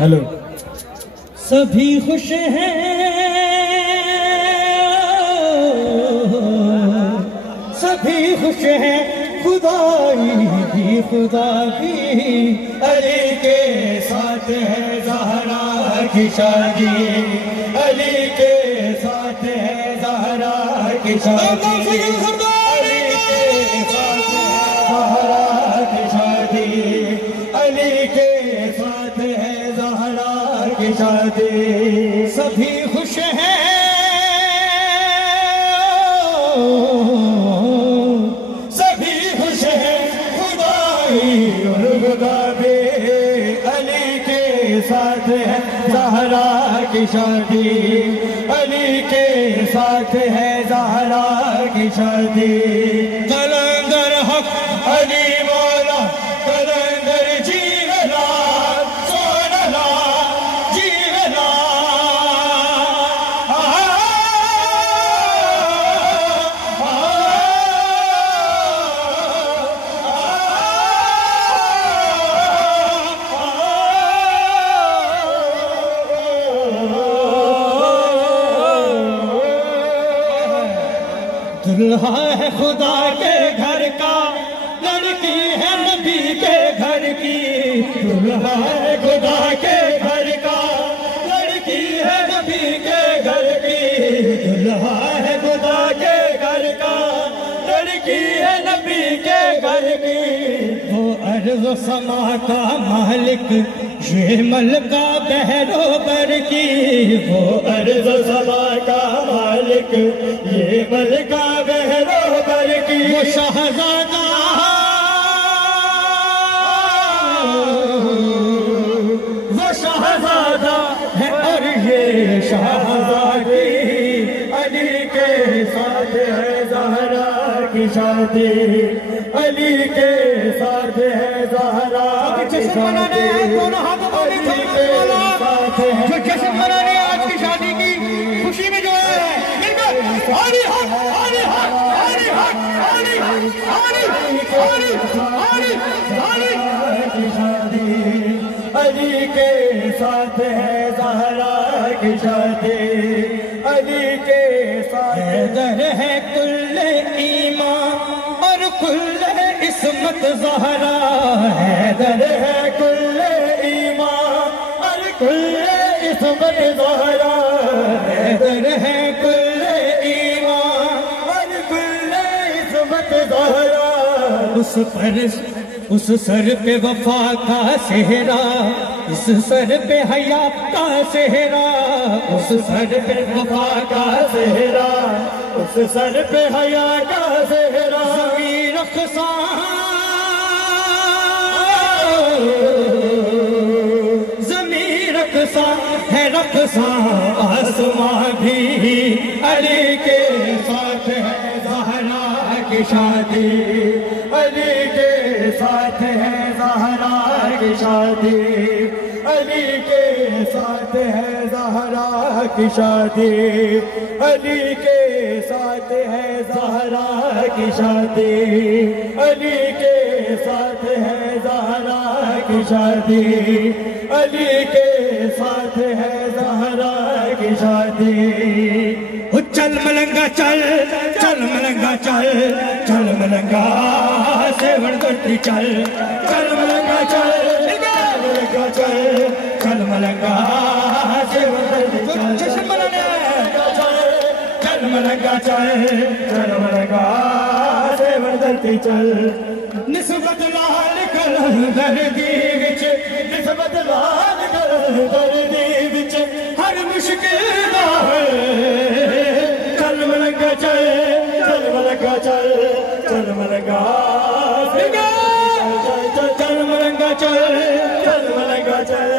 hello सभी खुश हैं सभी खुश हैं खुदाई भी खुदा भी अली के साथ है ज़हरा की शादी अली के साथ है ज़हरा की शादी अली के साथ है ज़हरा की शादी अली के साथ है ज़हरा की शादी सभी खुश हैं साथ है ज़हरा की शादी अली के साथ है ज़हरा की शादी कलंदर हक अली मौला कलंदर जीवला सोनला जीवला दुल्हा है खुदा के घर का लड़की है नबी के घर की दुल्हा है खुदा के घर का लड़की है नबी के घर की दुल्हा है खुदा के घर का लड़की है नबी के घर की वो अर्ज़ समा का मालिक ये मलका बहरोबर की वो अर्ज़ समा का मालिक ये मलका बहरोबर की वो शहज़ादा है और ये शहज़ादी अली के साथ है ज़हरा की शादी अली के साथ है ज़हरा की शादी दोनों हाथों को जो जश्न मनाने आज की शादी की खुशी में जो है मिलकर आरी हक आरी हक आरी हक आरी आरी आरी आरी आरी की शादी अली के साथ है ज़हरा की शादी अली के साथ हैदर है कुल्ले ईमान और कुल्ले इस्मत ज़हरा हैदर है कुल्ले ईमान और कुल्ले इस्मत ज़हरा हैदर है कुल्ले ईमान और कुल्ले इस्मत ज़हरा उस सर पे वफा का सेहरा इस सर पे हया का सेहरा उस सर पे वफा का सेहरा उस सर पे हया का सेहरा ज़मीर रक़्सा है रक़्सा आसमां भी अली के साथ है ज़हरा की शादी अली के साथ है ज़हरा की शादी अली के साथ है ज़हरा की शादी अली के साथ है ज़हरा की शादी अली के साथ है ज़हरा की शादी अली के साथ है ज़हरा की शादी चल मलंगा चल चल मलंगा चल चल मलंगा सेवन करती चल चल मलंगा चल मलंगा चल चल मलंगा सेवन करती चल जश्न मनाने चल मलंगा चल चल मलंगा सेवन करती चल निस्बत लाल कलंदर दी विच निस्बत लाल कलंदर दी विच हर मुश्किल दा चल मलंगा चल चल मलंगा चल चल मलंगा चल मलंगा चल चल मलंगा चल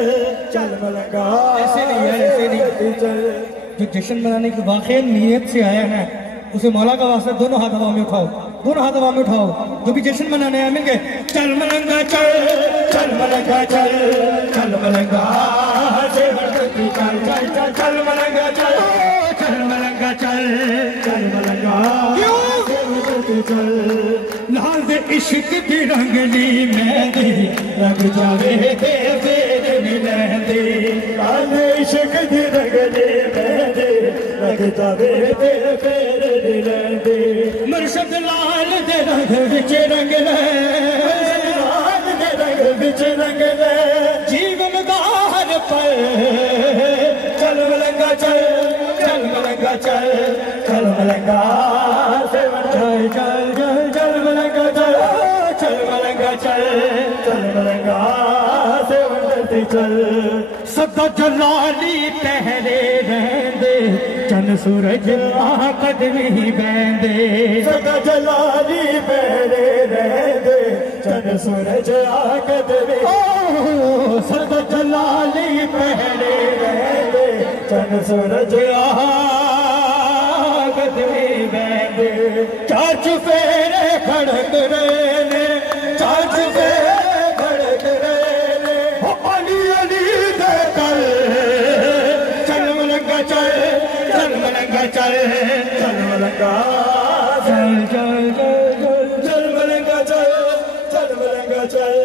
चल मलंगा ऐसे नहीं यार ऐसे नहीं चल जो जश्न मनाने की वाकई नीयत से आया है उसे मौला का वास्ता दोनों हाथ हवा में उठाओ दोनों हाथ हवा में उठाओ जो भी जश्न मनाने आए मिलके चल मलंगा चल चल मलंगा चल चल मलंगा चल चल मलंगा चल चल मलंगा चल चल मलंगा चल लाल दे इश्क की रंगली मेहंदी रंग जावे ते फेर मिले رہندے آنے عشق دی رنگلے مہندے لگتا وے تیرے پیر دی رہندے مرشد لال دے رنگ وچ رنگ لے لال دے رنگ وچ رنگ لے جیون دا ہر پل چل ملنگا چل چل ملنگا چل چل ملنگا چل چل چل چل ملنگا چل چل ملنگا چل چل ملنگا سے وندتی چل سدا جلالی پہرے رہندے چن سورج آہ قدمی بیندے سدا جلالی پہرے رہندے چن سورج آہ قدمی سدا جلالی پہرے رہندے چن سورج آہ قدمی بیندے چار چفیرے کھڑک رہے نے چار چفیرے کھڑک رہے نے علی علی دے کل چل ملنگا چل چل ملنگا چل چل ملنگا چل چل چل چل ملنگا چل چل ملنگا چل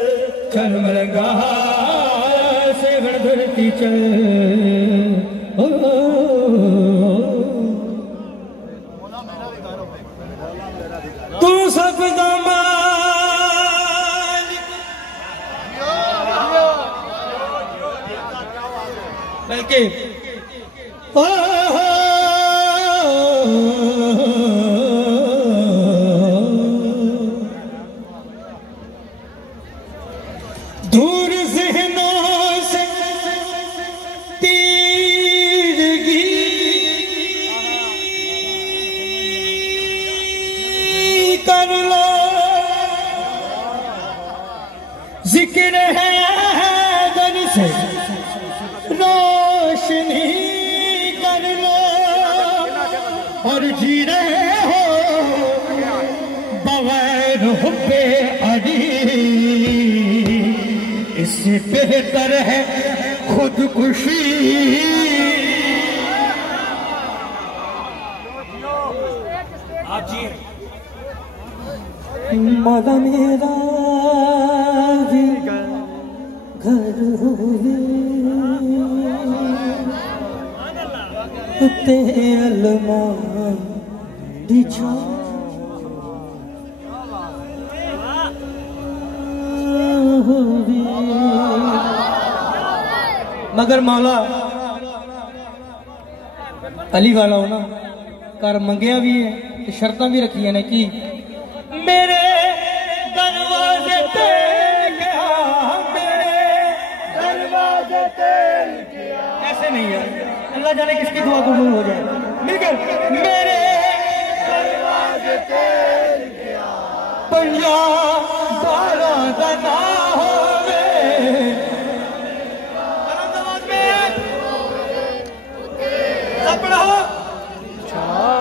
چل ملنگا سے بڑھتی چل تو سب دمان بلکہ دور ذہنوں سے تیرگی کر لو ذکر ہے در سے روشنی کر لو اور جی رہے ہو بغیر حب علی اس سے بہتر ہے خودکشی مولا میرا بھی گھر ہوئے تے علمان دی چھاں مگر مولا علی والا ہونا کر منگیا بھی ہے شرطاں بھی رکھی ہیں کہ میرے دروازے تیل کیا میرے دروازے تیل کیا ایسے نہیں ہے اللہ جانے کس کی دعا قبول ہو جائے لیکن میرے دروازے تیل کیا پنجا بارہ دنا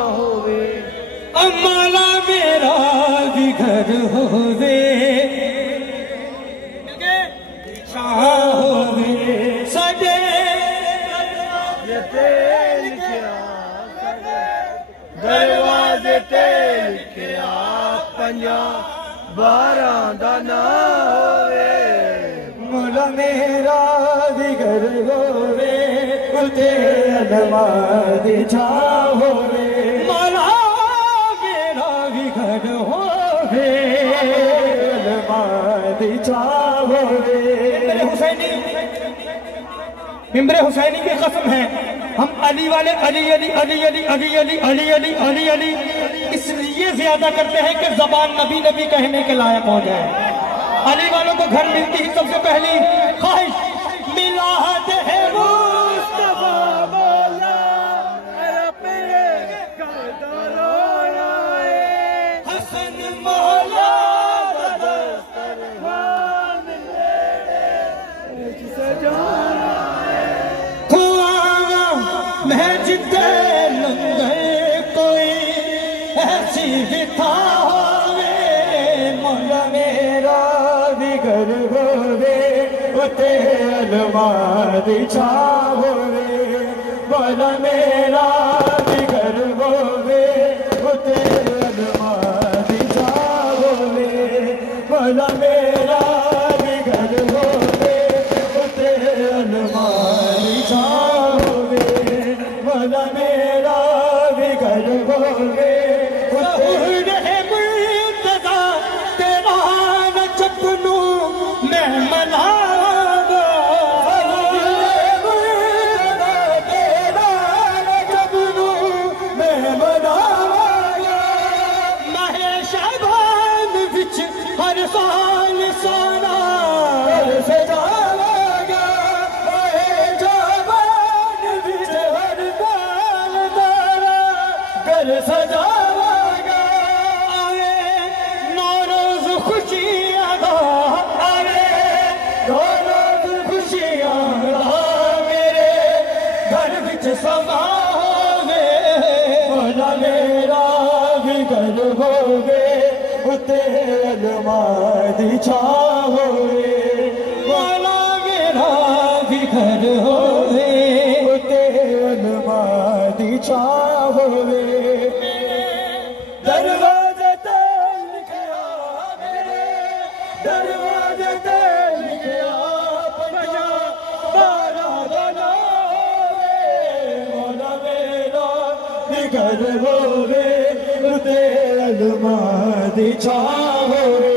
ہوئے مولا میرا بھی گھر ہوئے شاہ ہوئے سجے دروازے تیل کیا پنجا بارہ دنا ہوئے مولا میرا بھی گھر ہوئے اتے علماء چھا ہوئے مولا میرا بھی گھر ہوئے علماء چھا ہوئے ممبر حسینی کی قسم ہے ہم علی والے علی علی علی علی علی علی علی علی علی علی اس لیے زیادہ کرتے ہیں کہ زبان نبی نبی کہنے کے لائق ہو جائے علی والوں کو گھر ملتی ہی سب سے پہلی خواہش ملاحت ہے مصطفیٰ مولا رب حسن مولا دسترخوان سجانا میں جتے لنگر کوئی ایسی بھی تھا ہوئے مولا میرا بھی گھر ہوئے اتے علماء چھا ہوئے مولا میرا بھی گھر ہوئے اتے علماء چھا ہوئے مولا میرا بھی گھر ہوئے اتے علماء سما ہوے مولا میرا بھی گھر ہوے اتے علماء دی چھاں ہوے مولا میرا بھی گھر ہوے اتے علماء دی چھاں ہوے دروازے تے لکھیا میرے دروازے تے لکھیا پنجا بارہ دا نام ہوے مولا میرا بھی گھر ہوے اتے علماء دی چھاں ہوے